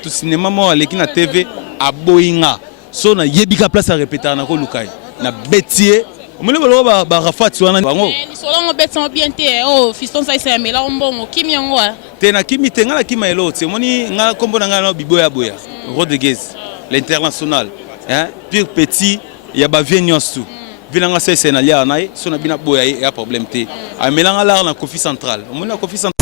moto cinéma mo aleki na TV a boinga so na yebika place à répéter na ko lukai na betier omele bolo ba rafati wana bango solongo beton bien te oh fiston ça c'est mela mbongo kimi yango te na kimi te ngala kima elo te moni ngala kombo na ngala biboya boya Rodriguez l'international hein pire petit ya ba vignons tout vinanga c'est na lia na so na bina boya ya problème te a melanga la na Kofi Central omoni na Kofi Central.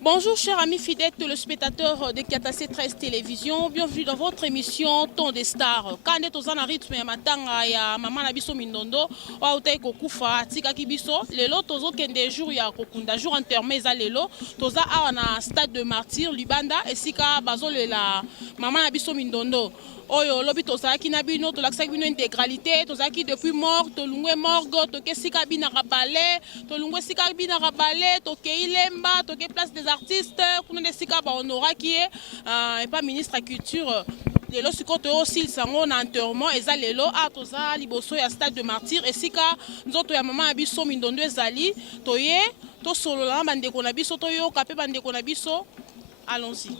Bonjour chers amis fidèles téléspectateurs de KTC 13 Télévision, bienvenue dans votre émission Ton des Stars. Quand on est en rythme ya matanga ya maman na biso Mindondo, wa utai kokufa tika kibiso, lelo tozo kende jour ya kokunda jour enterré za lelo, toza awa na stade de Martyr Libanda esika bazole la maman na biso Mindondo. Oyo lobi tozaki na bino tolakisaki bino intégralité tozaki depuis mort tolungwe morgue tokesika bina rabale tolungwe sika bina rabale tokei lemba toke place des artistes kuna de sika ba honoraki et pas ministre de culture lelo sikoto aussi sango na enterrement eza lelo a toza liboso ya stade de Martyr esika nzoto ya mama ya biso Mindondo ezali toye to solo la bandeko na biso toyo kapé bandeko na biso allons-y.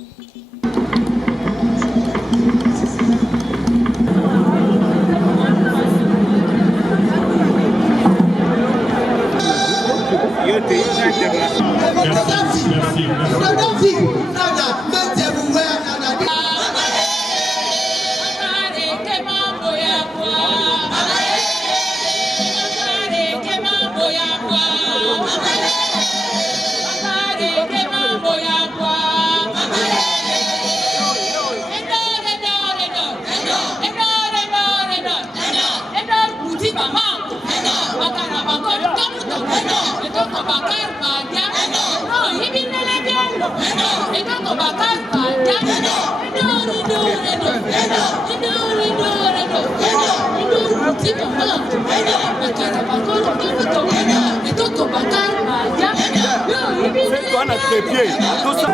On a trépied, tout ça.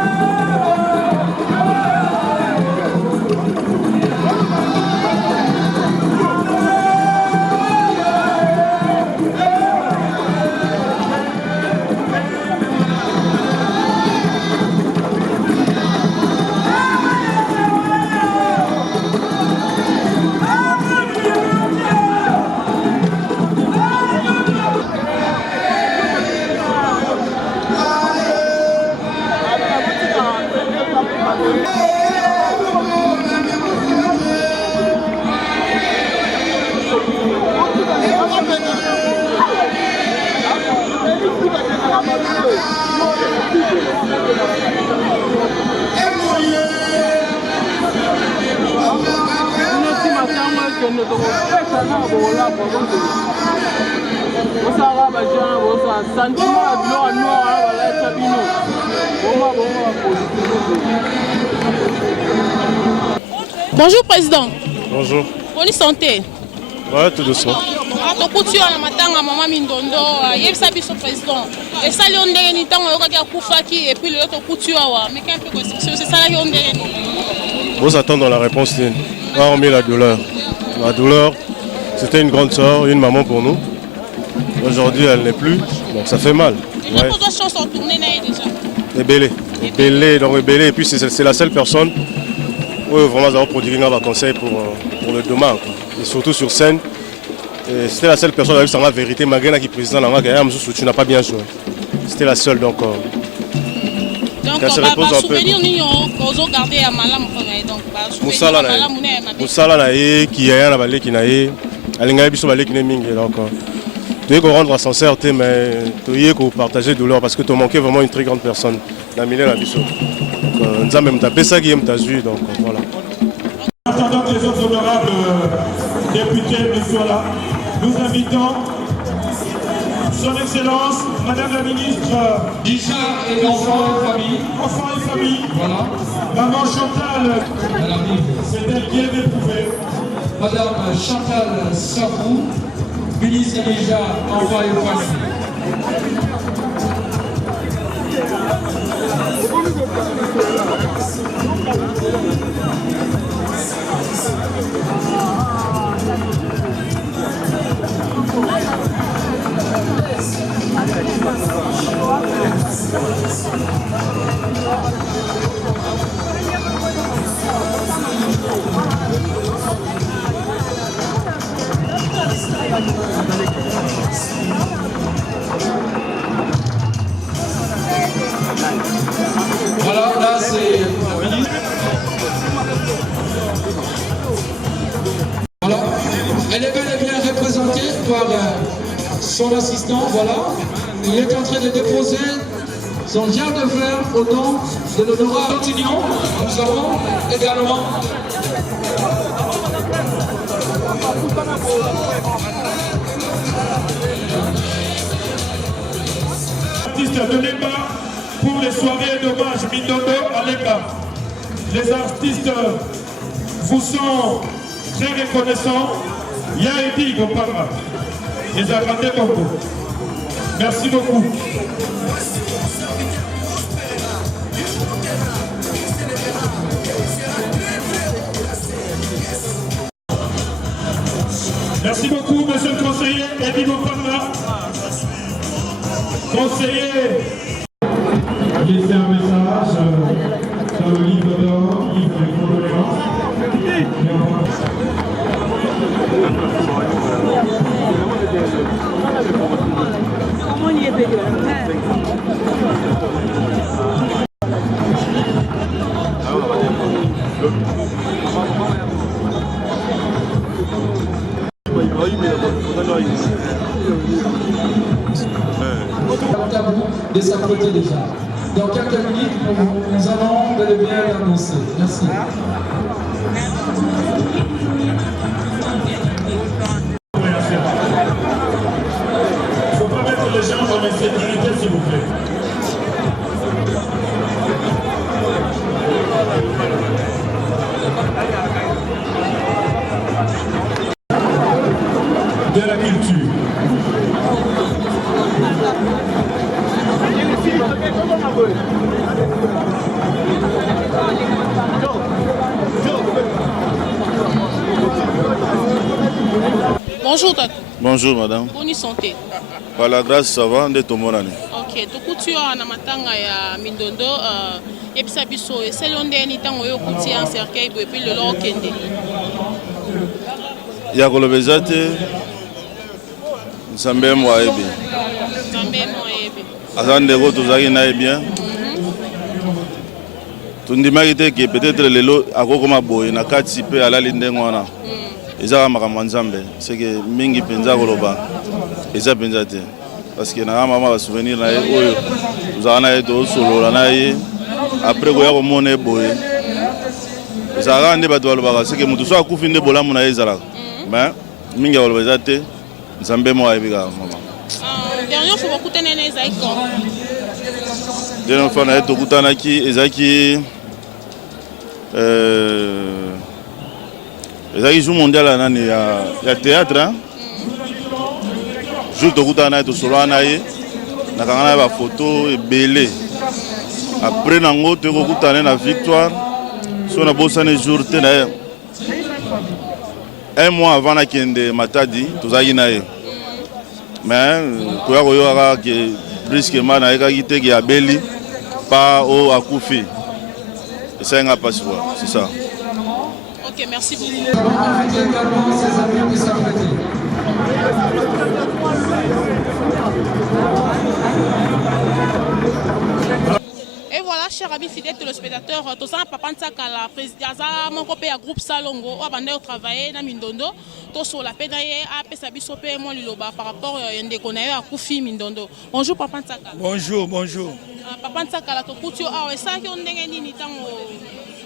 Bonjour président. Bonjour. Police santé. Ouais, tout doucement. To couture na matanga maman Mindondo, yebisa biso président. Et ça le ndenge ni tango yoka kia kufaki et puis le to couture wa. Mais qu'un peu c'est ça la ndenge ni. Vous attendons la réponse d'une. Hormis la douleur. La douleur, c'était une grande sœur, une maman pour nous. Aujourd'hui, elle n'est plus, donc ça fait mal. Déjà pour d'autres chansons tourner déjà. Ébélé, et puis c'est la seule personne où vraiment avoir produit un conseil pour le demain, quoi. Et surtout sur scène. C'était la seule personne avec la vérité, malgré qui président tu n'as pas bien joué. C'était la seule, donc. Donc on va souvenir nous garder à Malam donc Moussala nae qui a un qui nae alinga biso balé qui mingi donc tu es rendre sincère mais tu es partager douleur parce que tu manquais vraiment une très grande personne dans milieu la biso donc nous a même tapé ça qui aime ta vue donc voilà. En attendant que les autres honorables députés ne soient là, nous invitons Son Excellence, Madame la Ministre Richard et enfants et famille. Enfants et famille. Voilà. Maman Chantal, c'est elle qui est éprouvée. Madame Chantal Safou, ministre déjà enfants et famille. son assistant, voilà. Il est en train de déposer son diable de fer au nom de l'honorable Continuons. Nous avons également artistes de l'EMA pour les soirées d'hommage Mindondo à l'EMA. Les artistes vous sont très reconnaissants. Yaedi Gopara, les Arandais Bongo. Merci beaucoup. Merci beaucoup, monsieur le conseiller Yaedi Gopara. Conseiller, laissez un message dans le livre d'or, livre de condoléances. de s'apprêter déjà. Dans quelques minutes, nous allons bel et bien l'annoncer. Merci. Il faut pas mettre les gens dans l'insécurité, s'il vous plaît. De la culture. Bonjour Tatou. Bonjour madame. Bonne santé. Par la grâce, ça va, de ton mon année. Ok, tokuti na matanga ya Mindondo yebisa biso eselonde ni tango yo kuti en cercueil et puis le lo kende. Ya kolobeza te Nzambe mwa yebi. Nzambe mwa yebi. Azande ko tozaki na bien. Tundimaki te ke peut-être lelo akokoma boye na kati pe alali ndengo wana. Ezaka makambo Nzambe, c'est que mingi penza koloba. Eza penza te. Parce que na mama va souvenir na ye oyo. Tozaka na ye to solo na ye. Après ko ya ko mona boye. Ezaka nde bato balobaka, c'est que mutu so akufi nde bolamu na ye ezalaka. Mais mingi kolobeza te Nzambe mwa yebi ka mama. Dernière fois beaucoup tenene ezaki quand? Dernière fois na ye tokutanaki ezaki ezaki jour mondial nani ya théâtre hein. Jour tokutana na tosolo na ye nakanga na ba photo ebele. Après nango tokutana na Victoire so na bosane jour te na ye. Un mois avant na kende Matadi tozaki na ye. Mais koya koyoka ke brusquement na yeka kite ki abeli pas au akufi. C'est un passeport, c'est ça. Ok, merci beaucoup. On va inviter également ses amis de s'apprêter. Et voilà, chers amis fidèles téléspectateurs, tout ça, Papa Ntsakala, président, mon copain groupe Salongo, on va travailler dans Mindondo, tout sur la peine à Pesabisope, moi Liloba, par rapport à Ndekonaye à Koufi Mindondo. Bonjour Papa Ntsakala. Bonjour, bonjour. Papa Ntsakala, tu peux dire, ça qui on n'est ni tant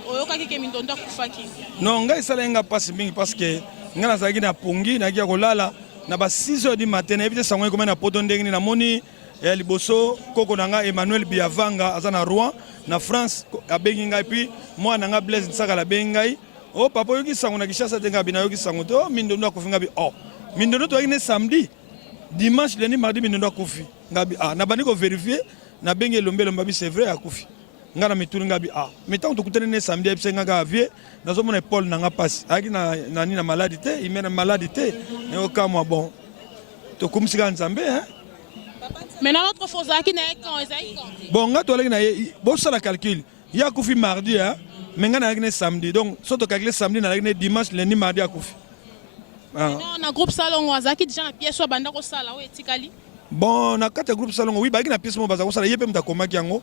au Mindondo à Koufaki. Non, ngai salenga passe mingi parce que ngana zaki na pongi na kia kolala na ba 6 heures du matin na éviter sangwe comme na poto ndenge na moni ya liboso koko nanga Emmanuel Biavanga azana Rouen na France abengi ngai puis moi nanga Blaise Ntsakala bengai oh papa yoki sango na Kishasa tenga bina yoki sango to Mindondo akufinga bi oh Mindondo to ne samedi dimanche lundi mardi Mindondo akufi ngabi ah na bani ko vérifier na bengi lombe lomba bi c'est vrai akufi ngana mituri ngabi ah metango tukutene ne samedi ebisenga ga vie nazomona Paul nanga passe aki na nani na maladie il mena maladie et au cas moi bon to kumsika Nzambe hein. Maintenant notre fois qui n'est quand bon ngato leki na bon ça la calcul ya kufi mardi hein mais ngana aki ne samedi donc soto calculer samedi na aki dimanche lundi mardi akufi non na groupe Salongo azaki déjà pièce wa banda ko sala o etikali. Bon na kata groupe Salongo oui baki na pièce mo baza ko sala yepe mtakoma ki yango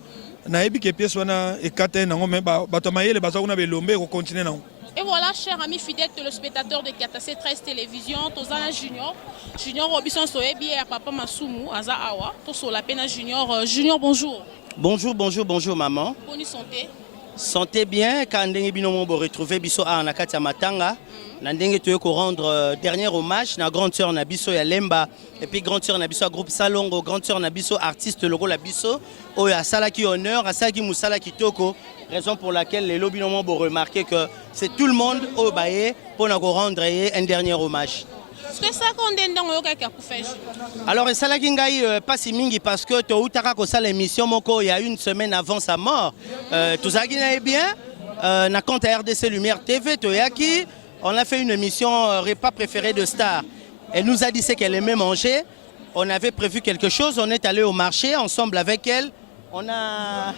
na yebi ke pièce wana ekata nango mais bato mayele baza kuna belombe ko continuer nango. Et voilà, chers amis fidèles téléspectateurs de Kiatasé 13 Télévision, Tozana Junior. Junior Robinson Soebi et Papa Masumu, Aza Awa, Tosola Pena Junior. Junior, bonjour. Bonjour, bonjour, bonjour maman. Bonne santé. Santé bien, quand ndenge bino mo retrouver biso a na kati ya matanga. Na ndenge toye ko rendre dernier hommage na grande sœur na biso ya Lemba et puis grande sœur na biso groupe Salongo, grande sœur na biso artiste logo la biso oyo asala ki honneur, asala ki musala kitoko. Raison pour laquelle les lobby n'ont pas remarqué que c'est tout le monde au baye pour nous rendre un dernier hommage. C'est ça qu'on dit dans le cas fait. Alors, ça là qui pas si mingi parce que tu as eu l'émission il y a une semaine avant sa mort. Tout ça qui est bien. Na compte RDC Lumière TV, on a fait une émission repas préféré de Star. Elle nous a dit ce qu'elle aimait manger. On avait prévu quelque chose. On est allé au marché ensemble avec elle. On a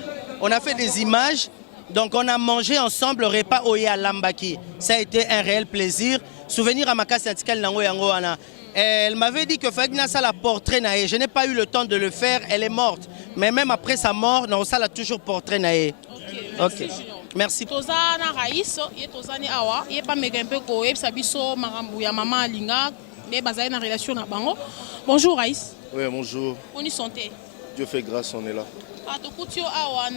fait des images. Donc on a mangé ensemble le repas Oya Lambaki. Ça a été un réel plaisir. Souvenir à Makasi Atikal Nango Yango Ana. Elle m'avait dit que Fagna ça la portrait naé. Je n'ai pas eu le temps de le faire. Elle est morte. Mais même après sa mort, non, ça l'a toujours portrait naé. Ok. Merci. Tozana Raïs, et Tozani Awa, et pas Megampe Koeb, Sabiso, Marambouya, Maman Alinga, les basaïs en relation à Bango. Bonjour Raïs. Oui, bonjour. On y santé. Dieu fait grâce, on est là. À Tokutio Awa,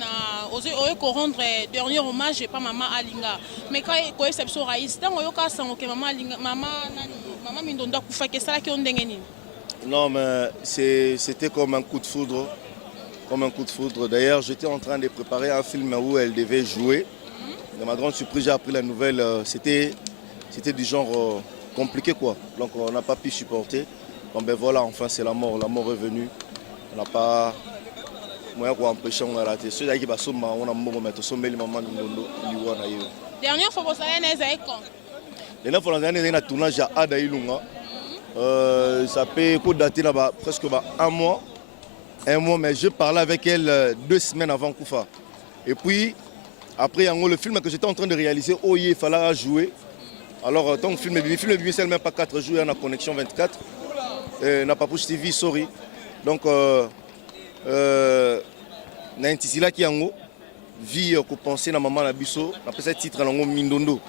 on rendre dernier hommage et pas Maman Alinga. Mais quand il y a une Raïs, tant on y a Maman Alinga, Maman Mindonda Koufa, qu'est-ce que on dégaine? Non, mais c'était comme un coup de foudre. Comme un coup de foudre. D'ailleurs, j'étais en train de préparer un film où elle devait jouer. De ma grande surprise, j'ai appris la nouvelle. C'était du genre compliqué, quoi. Donc, on n'a pas pu supporter. Bon, ben voilà, enfin, c'est la mort. La mort est venue. On n'a pas moyen pour empêcher, on a raté. Ceux qui sont on a mettre les mamans de dernière fois, vous avez quand? La dernière fois, on a un tournage à Adaïlunga. Ça peut dater presque un mois. Mais je parlais avec elle 2 semaines avant Koufa. Et puis, après, le film que j'étais en train de réaliser, il fallait jouer. Alors, tant que le film est bien, c'est même pas 4 jours, on a connexion 24. On n'a pas pour TV, sorry. Donc, Nantisila qui est vie qu'on pensait à maman Nabiso, on appelle ça titre en Mindondo.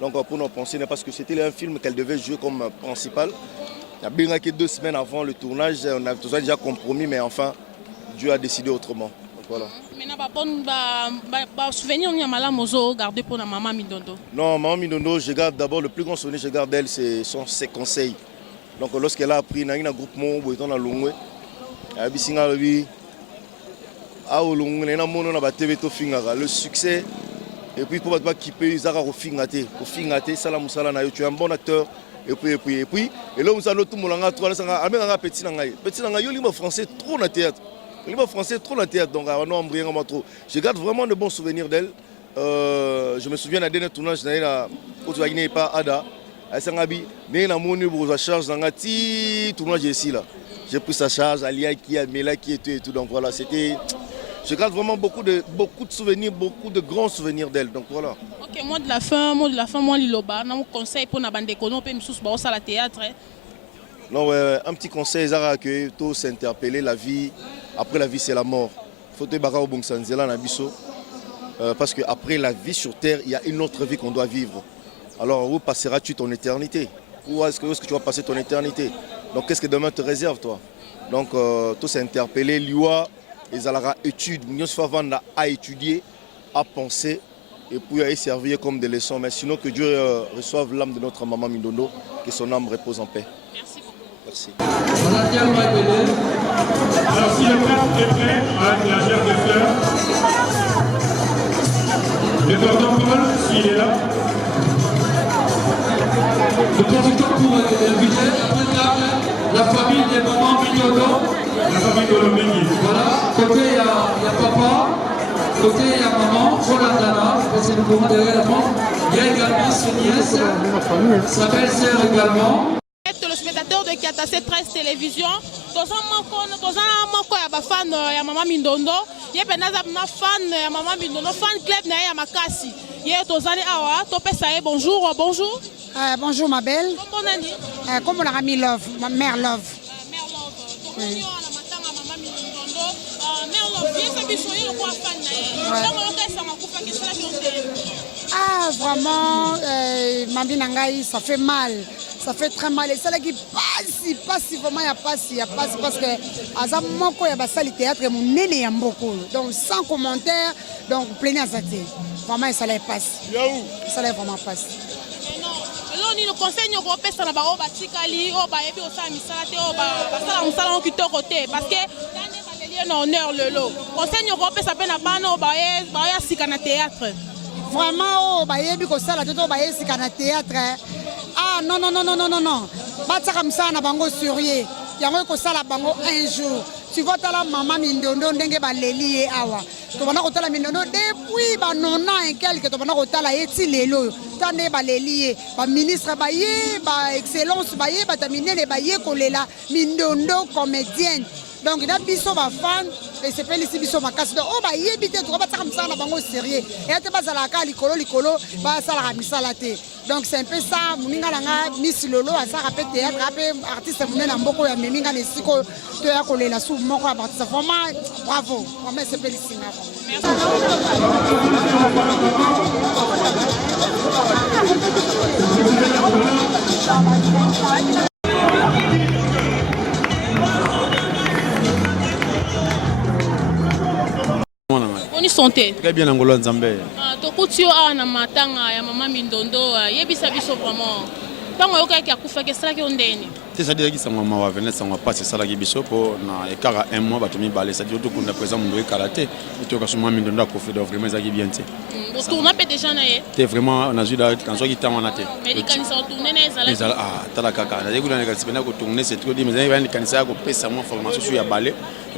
Donc, pour nous penser, parce que c'était un film qu'elle devait jouer comme principal. Il y a bien que 2 semaines avant le tournage, on a déjà compromis, mais enfin, Dieu a décidé autrement. Donc, voilà. Mais souvenir, on a mal à garder pour la maman Mindondo. Non, maman Mindondo, je garde d'abord le plus grand souvenir, je garde d'elle, c'est ses conseils. Donc, lorsqu'elle a appris, il y a un groupement où il y a un Longwe, il y a le succès. Et puis, pour ne qui peut, ils ont fait Salam Moussala, tu es un bon acteur. Et puis, et là, nous allons tout le monde en petit livre français trop dans le théâtre. Le livre français trop dans le théâtre, donc trop. Je garde vraiment de bons souvenirs d'elle. Je me souviens d'un dernier tournage, où tu n'as pas Ada. J'ai pris sa charge, Alia qui a Mela qui et tout. Donc voilà, c'était. Je garde vraiment beaucoup de souvenirs, beaucoup de grands souvenirs d'elle. Donc voilà. Ok, moi de la fin, moi Liloba, on conseille pour la bande de Kono, puis nous sommes à théâtre. Non, ouais, un petit conseil, ça que tous s'interpeller la vie. Après la vie, c'est la mort. Faut te barrer au bon sens là, Nabiso. Parce qu'après la vie sur terre, il y a une autre vie qu'on doit vivre. Alors où passeras-tu ton éternité? Où est-ce que tu vas passer ton éternité? Donc qu'est-ce que demain te réserve, toi? Donc tous s'interpeller, l'IOA. Ils allaient étudier, nous sommes à étudier, à penser et puis à y servir comme des leçons. Mais sinon que Dieu reçoive l'âme de notre maman Mindondo, que son âme repose en paix. Merci beaucoup. Merci. Alors si le frère est prêt avec la chair de fleurs, le cordon Paul, s'il est là. Le conducteur pour le budget, la famille des mamans Mindondo. La famille Colombier. Voilà, côté il y a papa, côté il y a maman, Rolandana, c'est le courant derrière la porte. Il y a également ses nièces, sa belle-sœur également. Le spectateur de Kiatasé 13 Télévision, tous les fans de Maman Mindondo, il y a des fans de Maman Mindondo, fan club de Makasi. Il y a tous les awa, bonjour, bonjour. Bonjour ma belle. Comment on a mis Love, ma mère Love. Oui. vraiment, Mambi Nangaï, ça fait mal. Ça fait très mal. Et ça là qui passe, vraiment, il y a passe parce que à Moko, il y a le théâtre, mon nez, il y a beaucoup. Donc, sans commentaire, donc, pleinement, ça vraiment, ça là passe. Ça là vraiment passe. Le conseil européen ça na ba batikali o ba yebi osa misala te o ba sala musala ki to côté parce que dans les honneur le lo conseil européen ça pena bana o ba ya sika na théâtre vraiment o ba yebi ko sala te to ba ye sika na théâtre. Ah non bataka musala na bango sérieux yango ko sala bango un jour. Tu vois la maman Mindondo ndenge ba leli awa to bana ko tala Mindondo depuis ba 90 et quelques to bana ko tala eti lelo tande ba leli ba ministre ba ye ba excellence ba ye ba taminene ba ye kolela Mindondo comédienne. Donc il a biso ba fan et c'est pas ici biso makasi donc o ba yebite to ba tsaka msala bango sérieux et ate ba sala ka likolo ba sala misala te. Donc c'est un peu ça muninga nanga Miss Lolo a ça rappelle théâtre rappelle artiste munena mboko ya meminga ne siko to ya kolela sou moko artiste vraiment bravo vraiment c'est pas ici na. Bonne santé. Très bien Angolo Nzambe. To kutio a na matanga ya mama Mindondo yebisa biso vraiment. Tango yoka ki akufa ke sala ki ondeni. C'est-à-dire que maman va venir sans passer ça la biso pour na ekara un mois batumi balé ça dit tout qu'on a présent mon karaté et tu as sûrement Mindondo akufa donc vraiment ça qui bien té. Parce qu'on a peut déjà na ye. T'es vraiment on a juste quand soit qui t'a manaté. Mais les kanisa tourner na ezala. Ah tala kaka. Na yekuna kanisa bena ko tourner c'est trop dit mais il va ni kanisa ko pesa moi formation sur ya balé.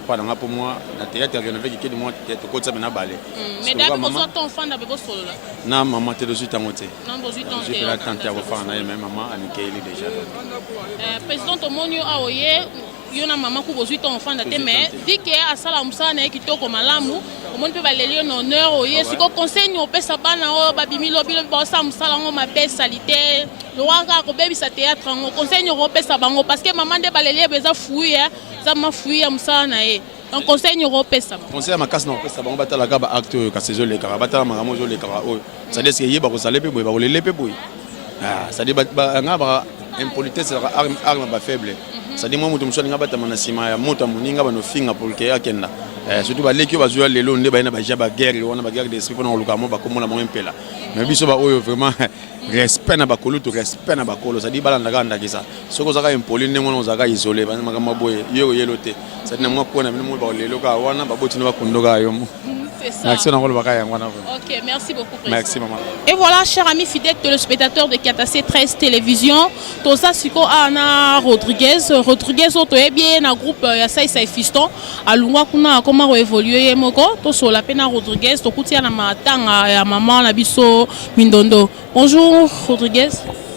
Pas dans pour moi la théâtre rénové qui moi théâtre ko ça bena balé. Mais d'abord besoin ton enfant d'abord solo là. Non maman t'es dessus tangoté. Non besoin ton. Je peux la tenter à refaire na même maman Anikaeli déjà. Président Tomonio aoye yona maman ku besoin ton enfant d'até mais dit que à sala musana ki toko malamu au monde peut balayer en honneur oye siko conseil on peut ça bana o babimi lobi ba sa musala ngo mabe salité le roi ko bebi sa théâtre ngo conseil on peut ça bango parce que maman de balayer beza fouiller ça ma fouiller musana e un conseil européen ça conseil ma casse non ça bon batala ka ba acte ka saison les ka batala mangamo zo les ka o ça dit que yeba ko sale pe boy ba ko lele pe boy ah ça dit ba ngaba impolitesse arme ba faible ça dit moi mutu musoni ngaba tamana sima ya moto muninga ba no finga pour que akenda surtout ba leki ba zo lelo nde ba ina ba jaba guerre wana ba guerre d'esprit pour na luka mo ba komona mo mpela mais biso ba oyo vraiment respect na ba kolutu respect na ba kolo ça dit ba landa kanda kisa soko zaka impoli nde ngona zaka isolé ba makama boye yo yelote ça dit na moi ko na mo ba lelo ka wana ba boti no ba kundoka yo mo. Ok, merci beaucoup. Président. Merci maman. Et voilà, chers amis fidèles téléspectateurs de KTC 13 Télévision, tout ça c'est quoi Ana Rodriguez auto bien un groupe ya sai fiston alungwa kuna comment évoluer moko to so la pena Rodriguez to kutia na matanga ya maman na biso Mindondo. Bonjour Rodriguez.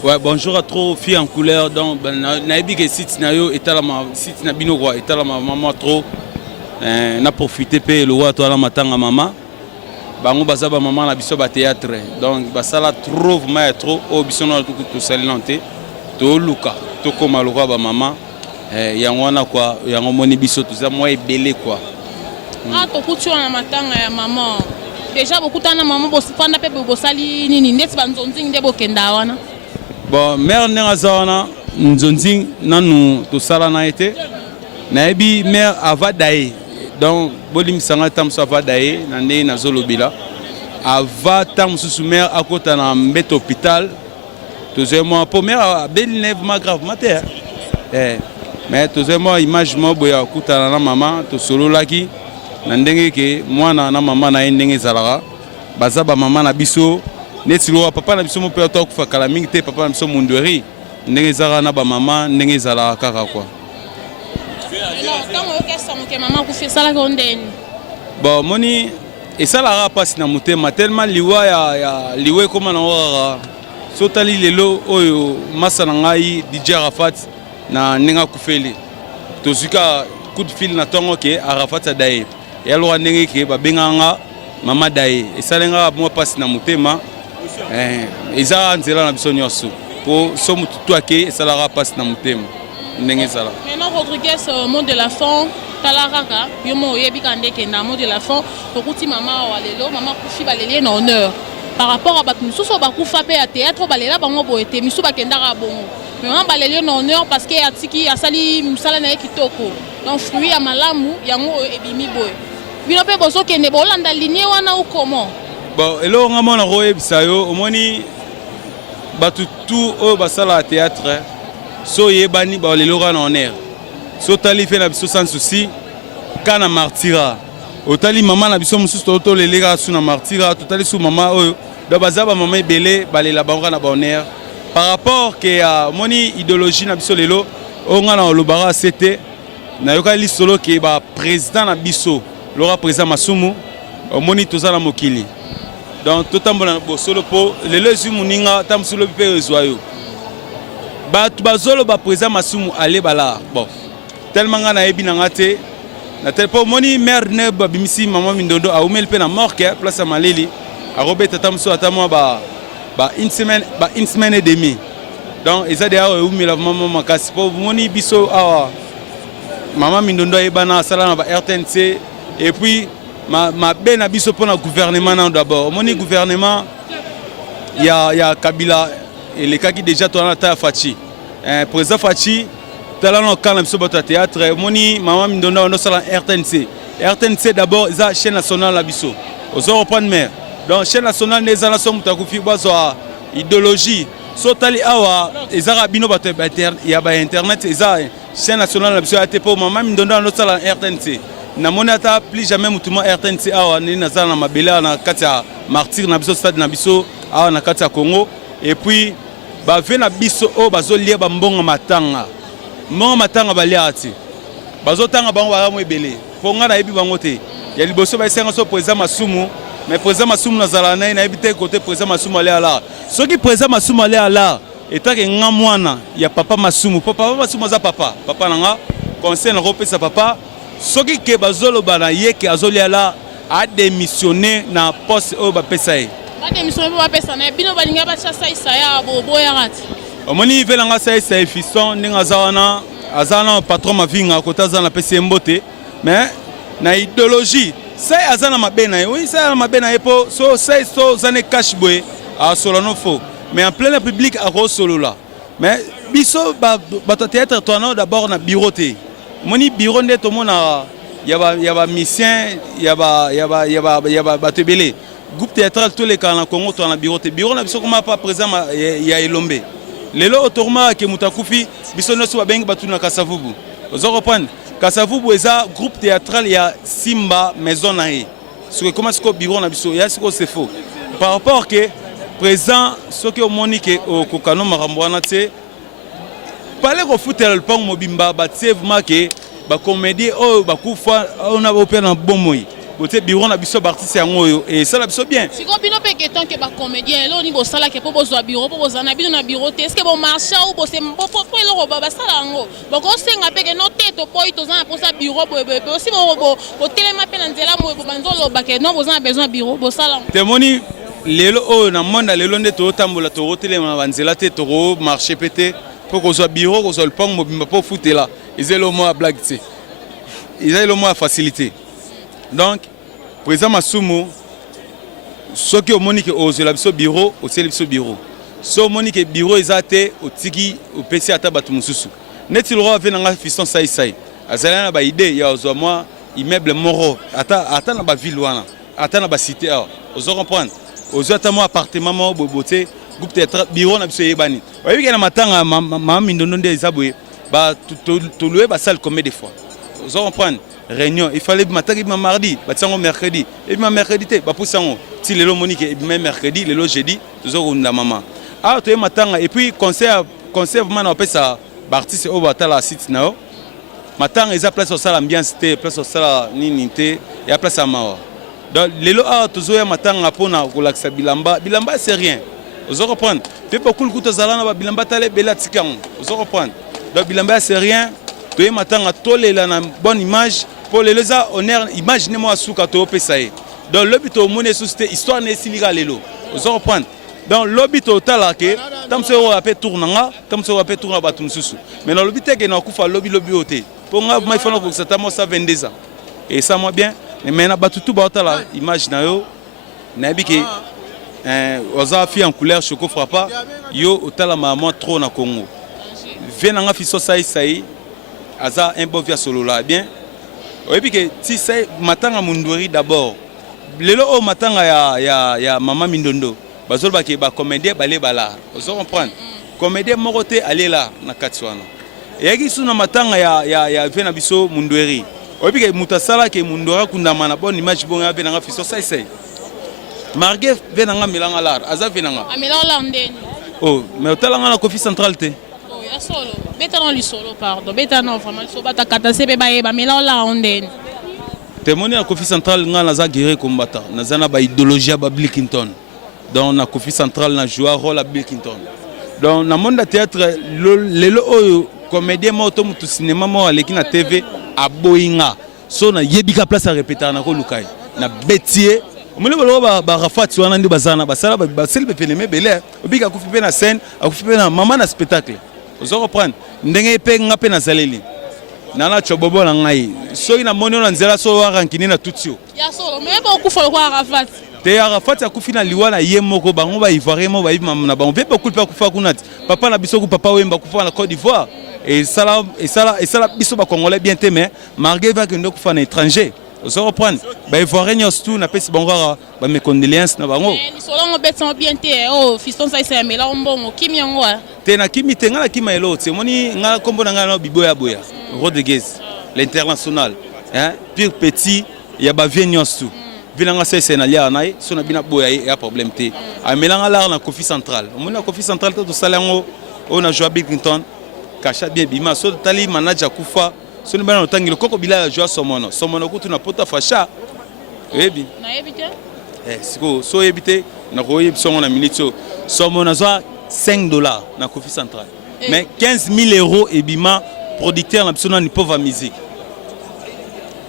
Ouais, bonjour à trop filles en couleur donc naibi que site na yo etalama site na bino roi etalama maman trop na profité pe le roi to la matanga maman bango bazaba maman na biso ba théâtre donc basala trop vraiment trop au biso na to salinante to luka to koma le roi ba maman yango na quoi yango moni biso to za moi ebele quoi ah to kutua na matanga ya maman déjà beaucoup tana maman bo fanda pe bo sali nini net banzonzi nde bo kenda wana bon mère nenga zawana nzonzi nanu to sala na été na ebi mère avadaye donc bolim sanga tam so avadaye na ndé na zolobila ava tam sous mère à côté na mbet hôpital deuxièmement pour mère belle lèvement grave mater mais deuxièmement image mo boya kuta na maman to solo laki na ndenge ke mwana na maman na ndenge zalaka bazaba maman na biso netilo papa na biso mo pe to kufa kala mingi te papa na biso mundweri ndenge zara na ba maman ndenge zalaka kaka quoi. Bon, moni et ça la passe na mutema tellement liwa ya liwe comme na ora sotali lelo oyo masana ngai DJ Arafat na ninga kufeli to suka coup de fil na tongo ke Arafat adaye ya lo ndenge ke ba benganga mama daye et ça lenga mo passe na mutema eza nzela na biso nyoso po so mutu to ke ça la passe na mutema. Maintenant Rodriguez, mot de la fin, talaraka, yomo yebi kande kenda mot de la fin, tokuti mama walelo, mama kufi baleli en honneur. par rapport à bato misusu bakufa pe ya théâtre balela bango boye te misu bakendaka bongo mais on baleli na honneur parce que atiki asali musala na ye kitoko donc fruit ya malamu yango ebimi boye bino pe bozokende bolanda ligne wana ou comment bon eloko nga mona koyebisa yo omoni bato tout oyo basala ya théâtre so yebani baleloko na honneur so tali fe na biso sans souci kana martira otali mama na biso mosusu toleleka su na martira totali su mama oyo do baza bamama ebele balela bango na bahonneur par rapport ke moni idéologie na biso lelo oyo nga na olobaka sete nayoka lisolo ke baprésident na biso loka président Masumu omoni toza na mokili donc totambola na bosolo mpo lelo ezwi moninga ta mosolo mpe ezwa yo bato bazoloba président Masumu ale bala bon tellement nga nayebi nanga te na tel po moni mère ne babimisi mama Mindondo aumeli pe na morke place ya maleli arobeta tamso atamwa ba une semaine et demie donc eza de awa eumela mama makasi po moni biso awa mama Mindondo ayebana asala na ba RTNC et puis ma bena biso pona gouvernement na d'abord moni gouvernement ya Kabila et les cas qui déjà tourna ta Fachi président Fachi talano kana biso bato théâtre moni mama Mindondo no sala RTNC d'abord eza chaîne nationale la biso ozo reprendre mer donc chaîne nationale les ana so mutakufi bazo idéologie so tali awa eza bino bato ya ba internet eza chaîne nationale la biso ate po mama Mindondo no sala RTNC na moni ata plus jamais mutuma RTNC awa ni nazala na mabela na kati ya martyr na biso stade na biso awa na kati ya Congo et puis ba ve na biso o bazo lia ba mbonga matanga mo matanga balia ati bazo tanga bango ba mo ebele po nga na yebi bango te ya liboso ba esenga so président Masumu mais président Masumu nazala na yebi te côté président Masumu ale ala soki président Masumu ale ala etake nga mwana ya papa Masumu papa Masumu za papa nanga conseil na kopesa papa soki ke bazolo bana yeke azoli ala a démissionner na poste o ba pesa ye ba démissionner ba pesa na bino balinga ba chasa isaya bobo ya rati omoni velanga sa isa fiston ninga zawana azana patron mavinga kotaza na pesa mbote mais na idéologie sai azana mabena ye oui sai mabena ye po so sai so zane cash boy a solano fo mais en plein public a solo là mais biso ba théâtre toi d'abord na bureau te moni bureau nde to mona yaba mission yaba batebele groupe théâtral tous les cas na Congo to na bureau te bureau na biso comme pas présent ya Elombe lelo otorma ke mutakufi biso no so babengi batuna Kasavubu ozo reprendre Kasavubu eza groupe théâtral ya Simba maison na ye ce que comment ce ko bureau na biso ya ce ko c'est faux par rapport que présent ce que monique au kokano marambwana te parler ko foutre le pont mobimba batie vraiment que ba comédie oh ba kufa on a opé na bomoi bote bureau na biso artiste yango yo et ça la biso bien si ko bino pe que tant que ba comédien lo ni bo sala ke po bozo bureau po bozo na bino na bureau te est-ce que bon marché ou bo se po eloko ba sala yango bo ko senga pe que no tete po ito za po sa bureau bo aussi bo telema pe na nzela mo bo banzolo ba ke no bozo na besoin bureau bo sala témoni lelo o na monde lelo nde to tambola to telema banzela te to marché pété pour qu'on soit bureau qu'on soit le pont mobimba pour foutre là ils ont le mot à blague tu sais ils ont le mot à facilité donc président Masumu ce qui au monique au biso bureau au biso bureau so monique bureau ezate au tiki au PC ata batu mususu neti le roi venanga fiston sai azala na ba idée ya ozo moi immeuble moro ata na ba ville wana ata na ba cité ozo comprendre ozo ata moi appartement mo boboté groupe théâtre bureau na biso yebani oyebi na matanga mama Mindondo nde ezabwe ba to louer ba salle combien de fois ozo comprendre réunion il fallait mataki mardi batsango mercredi et mercredi te ba poussango ti lelo monique et même mercredi lelo jeudi tozo na mama to matanga et puis concert vraiment on peut ça artiste au batala site nao matanga eza place au sala ambiance te place au sala nini te et place à mao donc lelo tozo ya matanga pona kolakisa bilamba c'est rien vous reprendre fait beaucoup de zalana ba bilamba tale bela tikango vous reprendre donc bilamba c'est rien to matanga tolela na bonne image pour les honneur imaginez-moi asuka to pesaye donc le but au monde société histoire ne siliga lelo vous reprendre donc le but au talake tamso appel tournanga tamso appel tourna batum susu mais dans le but que na kufa lobby oté pour nga mai fana ko ça tamo ça 22 ans et ça moi bien mais na batutu ba tala image na yo na biki oza fille en couleur choco frappa yo otala maman trop na Congo viens nga fiso sai aza un bon via solo là bien oyebi que ti sai matanga mundori d'abord lelo o matanga ya maman Mindondo bazolo ba comédien balé bala ozo comprendre comédien moroté aller là na katswana yaki suna matanga ya vena biso mundori oyebi que mutasala ke mundora kundama na bonne image bon ya benanga fiso sai Marguerite venanga milanga lar aza venanga amilanga lar ndeni oh mais otalanga na Kofi Central te oh ya solo beta non li solo pardon beta non vraiment so bata kata sebe ba milanga lar ndeni te moni na Kofi Central nga naza guerrier combattant naza na ba idéologie ba Bill Clinton donc na Kofi Central na jouer rôle à Bill Clinton donc na monde théâtre lelo oyo comédien moto mutu cinéma mo aleki na TV aboyinga so na yebika place à répéter na ko lukai na betier Mule ba rafati wana ndi bazana basala ba selbe phénomène belé obika kufi na scène akufi na maman na spectacle ozo reprendre ndenge pe ngape na zaleli nana chobobo na ngai so ina moni na nzela so warankini na tutio ya solo mais ba kufa kwa rafati te rafati akufi na liwana ye moko bango ba ivoirien mo ba na bango pe kufa kufa kunati papa na biso ku papa wemba kufa na Côte d'Ivoire et ça biso ba congolais bien te mais Marguerite va que ndo kufa na étranger. Vous reprendre bah ivoirien surtout na pesi bangara ba mes condoléances na bango ni solo ngo beto bien te oh fiston ça c'est mela mbongo kimi yango te na kimi te ngala kima elo te moni ngala kombo na ngala biboya boya Rodriguez l'international hein pire petit ya ba vieux tout vinanga c'est na lia na so na bina boya ya problème te amela ngala na Kofi Central moni na Kofi Central to salango on a joué Bill Clinton kacha bien bima so tali manager kufa ce n'est pas le temps que le coco bila joue somono kutu na pota facha ebi na ebite siko so ebite na ko yeb songo na minute somono zo $5 na Kofi Central mais 15 000 € ebima producteur na bisona ni pauvre musique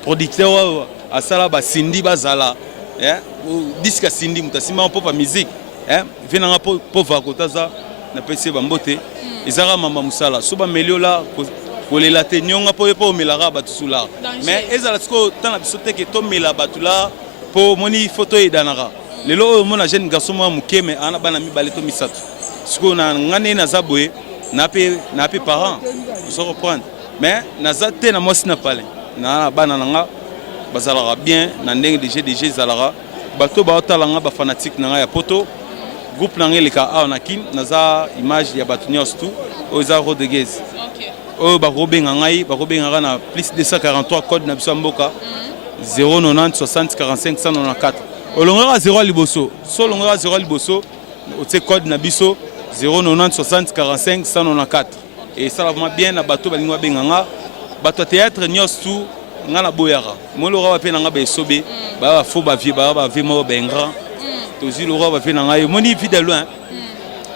producteur a sala ba sindi bazala disque sindi mutasima pauvre musique vient na pauvre kotaza na pese bambote ezara mama musala so ba meliola kolela te nyonga po yepo melara batusula mais ezala siko tana biso te ke to mela batula po moni photo edanaka lelo mona jeune garçon mo mukeme ana bana mibale to misato siko na ngane na zaboye na pe parents vous reprendre mais na zate na mosi na pale na bana nanga bazala bien na ndenge DG zalara bato ba otalanga ba fanatique nanga ya poto groupe nanga leka a na kin naza image ya batunios tout oza Rodriguez oh ba robenga ngai ba robenga na plus 243 code na biso mboka 090 60 45 194 olongera 0 liboso so longera 0 liboso o code na biso 090 60 45 194 et ça va bien na bato balingwa benganga bato théâtre nyos tout ngana boyara molora wa pe nga ba sobe ba fo ba vie mo bengra to zi lora ba pe nga moni vie de loin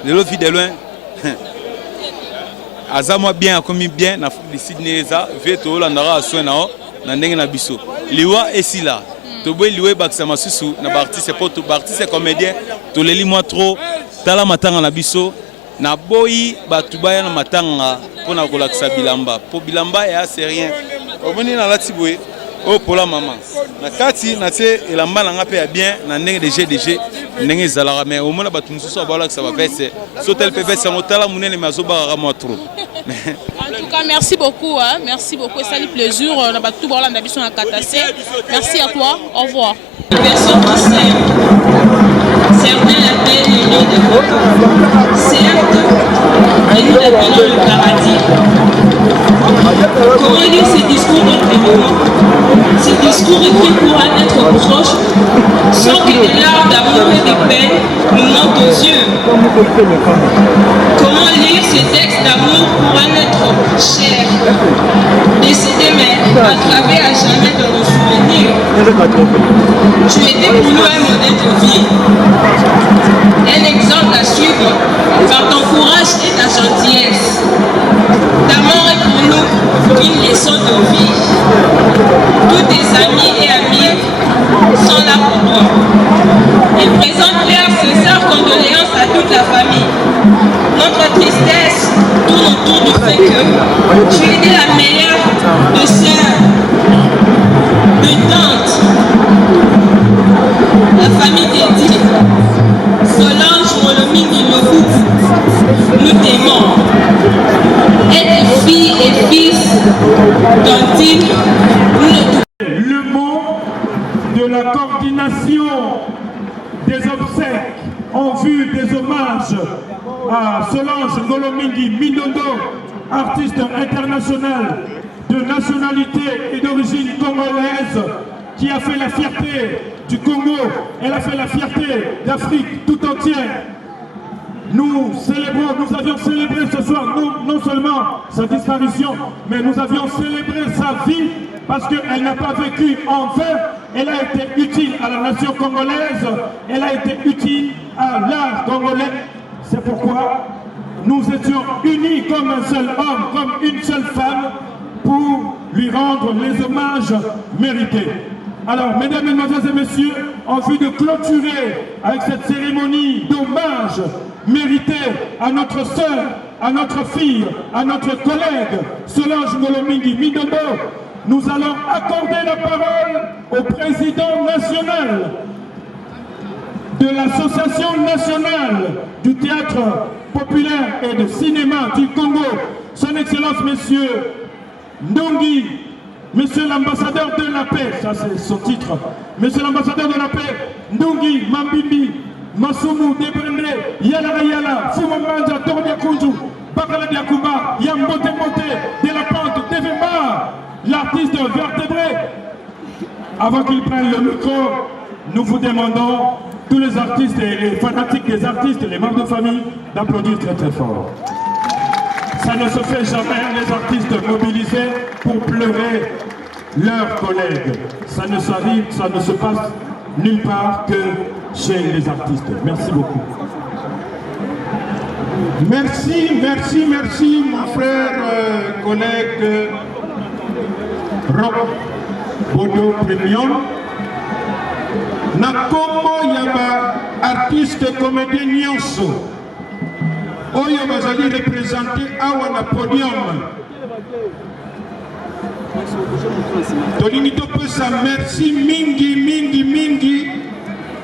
vie de loin azamwa bien akomi bien na Sydney za veto la ndara soin na ndenge na biso liwa esila to boy liwe baksa masusu na ba artiste poto ba artiste comédien to leli moi trop tala matanga na biso na boyi batubaya na matanga pona kolakisa bilamba po bilamba ya c'est rien omoni na lati boye o pola mama na kati na te elamba na ngape ya bien na ndenge DG ndenge zalaka mais au moins batu mususu abala que ça va verser so tel peut verser motala munene mazo ba moi trop en tout cas merci beaucoup merci beaucoup et ça lui plaisir na batu ba na biso na katase merci à toi au revoir personne qui sert certains l'appellent le lieu de repos certes et nous l'appelons le paradis. Comment lire ces discours d'entraînement, ces discours écrits pour en être proche, sans que des larmes d'amour et de peine nous montent aux yeux? Comment lire ces textes d'amour pour en être cher, décédé mais attravé à jamais dans nos souvenirs? Tu étais pour nous un modèle de vie, un exemple à suivre par ton courage et ta gentillesse. Ta mort est pour nous une leçon de vie. Tous tes amis et amis sont là pour toi. Ils présentent leurs sincères condoléances à toute la famille. Notre tristesse tourne autour du fait que tu étais la meilleure de sœurs, de tantes. La famille t'est dit Solange Molomingi Lokuku, nous t'aimons. Être fille et fils d'Antine, nous ne Le mot de la coordination des obsèques en vue des hommages à Solange Ngolomingi Mindondo, artiste international de nationalité et d'origine congolaise, qui a fait la fierté du Congo, elle a fait la fierté d'Afrique tout entière. Nous célébrons, nous avions célébré ce soir non seulement sa disparition, mais nous avions célébré sa vie parce qu'elle n'a pas vécu en vain. Elle a été utile à la nation congolaise, elle a été utile à l'art congolais. C'est pourquoi nous étions unis comme un seul homme, comme une seule femme, pour lui rendre les hommages mérités. Alors, mesdames, mesdemoiselles et messieurs, en vue de clôturer avec cette cérémonie d'hommage méritée à notre sœur, à notre fille, à notre collègue Solange Ngolomingi Mindondo, nous allons accorder la parole au président national de l'Association nationale du théâtre populaire et de cinéma du Congo, son Excellence Monsieur Ndongi, Monsieur l'ambassadeur de la paix, ça c'est son titre, Monsieur l'ambassadeur de la paix, Ndongi Mambimbi, Masumu Debrende, Yala Yala, Fumamanja, Tordia Kunju, Bakala Diakuba, Yambote Mote, de la Pente, Devemba, l'artiste vertébré. Avant qu'il prenne le micro, nous vous demandons, tous les artistes et les fanatiques des artistes, les membres de famille, d'applaudir très très fort. Ça ne se fait jamais, les artistes mobilisés pour pleurer leurs collègues. Ça ne s'arrive, ça ne se passe nulle part que chez les artistes. Merci beaucoup. Merci, merci, merci, mon frère, collègue Rob Bodo Premium. Na kombo yaba artiste comédien nyonso oyo bazali représenté awa na podium. Tolingi topesa merci mingi mingi mingi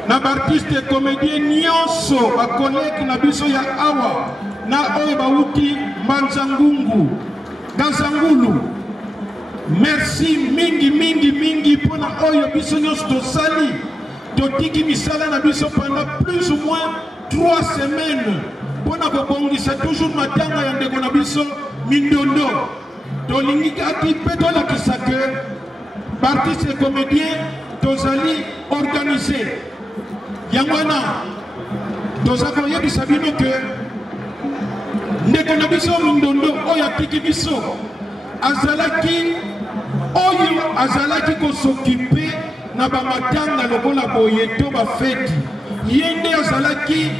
na artiste comédien nyonso ba collègue na biso ya awa na oyo bauti Manzangungu Ganzangulu. Merci mingi mingi mingi pona oyo biso nyonso tosali totiki misala na biso pendant plus ou moins 3 semaines pona kobongisa toujours matanga ya ndeko na biso Mindondo. Tolingi kati pe tolakisa ke artiste et comédien tozali organisé yango wana toza koyebisa bino ke ndeko na biso Mindondo oyo atiki biso azalaki kosokipe na bamatanga lokola boye to bafeti ye nde azalaki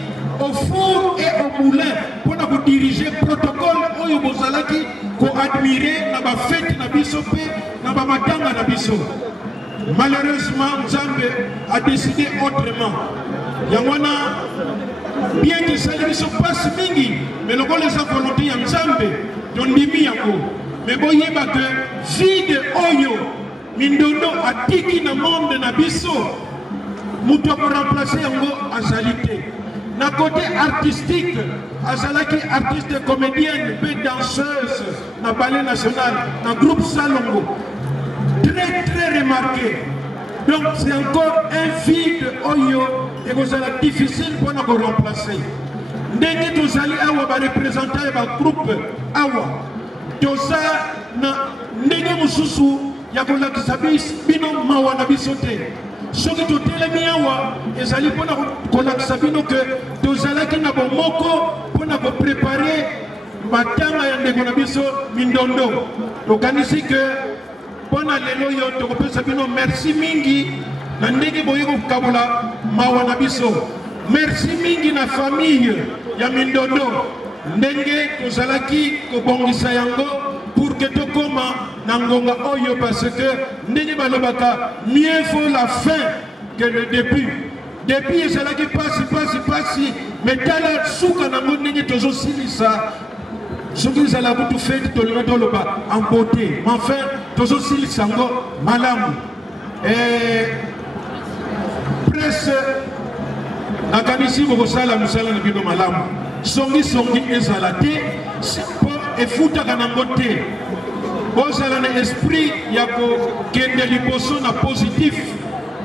au four et au moulin mpona kodiriger protocole oyo bozalaki koadmire na bafeti na biso mpe na bamatanga na biso. Malheureusement Nzambe a décidé autrement yango wana bien kisali biso pasi mingi mais lokola eza volonté ya Nzambe tondimi yango mais boyeba ke vide oyo Mindondo atiki na monde na biso mutu akoremplace yango azali te. Na côté artistique azalaki artiste comédienne pe danseuse na ballet national na groupe Salongo très très remarqué. Donc c'est encore un vide oyo et vous allez difficile pour nous remplacer. Ndenge tozali awa ba représentant ba groupe awa toza na ndenge mususu ya kolakisa bino mawa na biso te. Soki totelemi awa ezali mpona kolakisa bino ke tozalaki na bomoko mpona koprepare matanga ya ndeko na biso Mindondo. Tokanisi ke mpona lelo oyo tokopesa bino merci mingi na ndenge boye kokabola mawa na biso. Merci mingi na famille ya Mindondo ndenge tozalaki kobongisa yango pour que tokoma na ngonga oyo parce que ndenge balobaka mieux vaut la fin que le début. Depuis ezalaki pasi mais tala suka nango ndenge tozosilisa soki ezala kutu feti tolinga toloba en beauté mais enfin tozosilisa yango malamu. Presse nakanisi bokosala mosala na bino malamu songisongi ezala te mpo efutaka nango te bozala na esprit ya kokende liboso na positif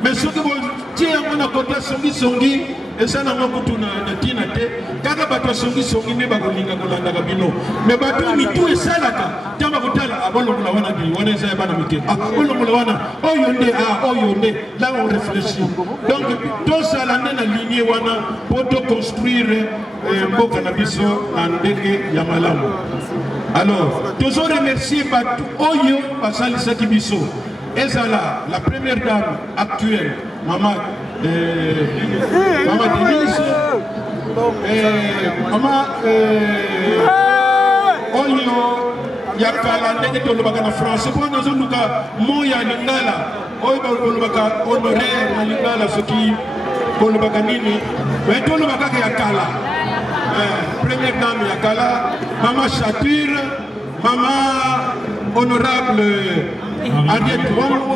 mais soki botie yango na kota songisongi eza nango kutu na ntina te kaka bato ya songisongi nde bakolinga kolandaka bino mais bato mitu esalaka ntango bakotala abolongola wana di wana eza ya bana mike bolongola wana oyo nde là on réfléchit donc tozala nde na linie wana mpo toconstruire mboka na biso na ndenge ya malamu. Alors tozo remercier bato oyo basalisaki biso ezala la première dame actuelle Maman Denise, Maman Oyo Yakala ndenge tolobaka na français po nazoluka moya lingala oyo balobaka honoraire na lingala soki kolobaka nini mais tolobaka ka Yakala première dame Yakala Maman Chature Maman honorable Ariette Wambo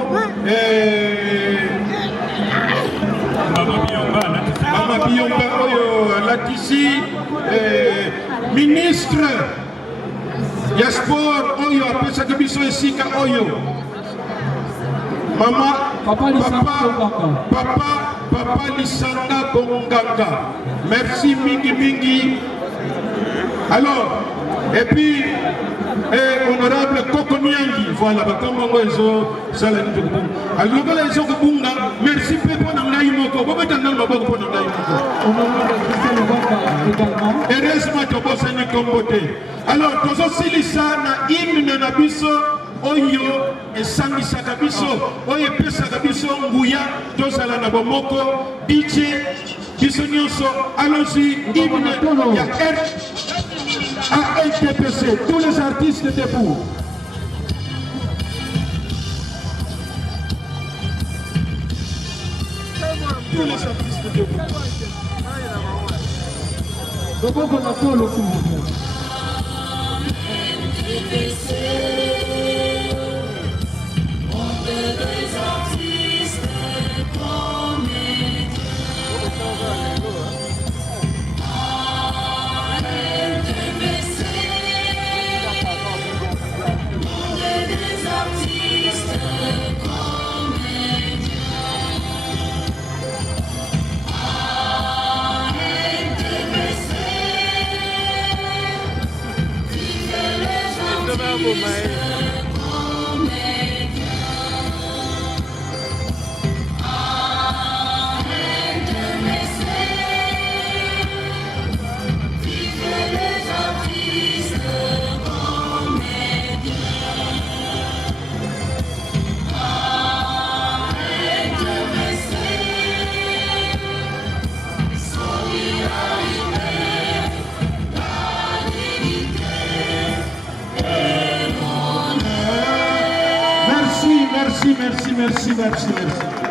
Mama Biyomba oyo Latisi ministre ya sport oyo apesaki biso esika oyo papa Lisanga Bonganga merci mingi. Alors et puis honorable Koko Nyangi, voilà, bakambango ezo sala ni tukubu. Alors là ezo kubunga, merci pe pona ngai moko. Bobe tandanga maboko pona ngai moko. Heureusement to bossa ni kombote. Alors tozo silisa na hymne na biso oyo esangisaka biso, oyo pesaka biso nguya tozala na bomoko DJ biso nyonso. Allons-y, hymne ya à LTPC, tous les artistes debout. Tous les artistes debout.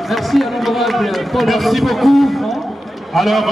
Merci à l'honorable Paul. Merci beaucoup. Alors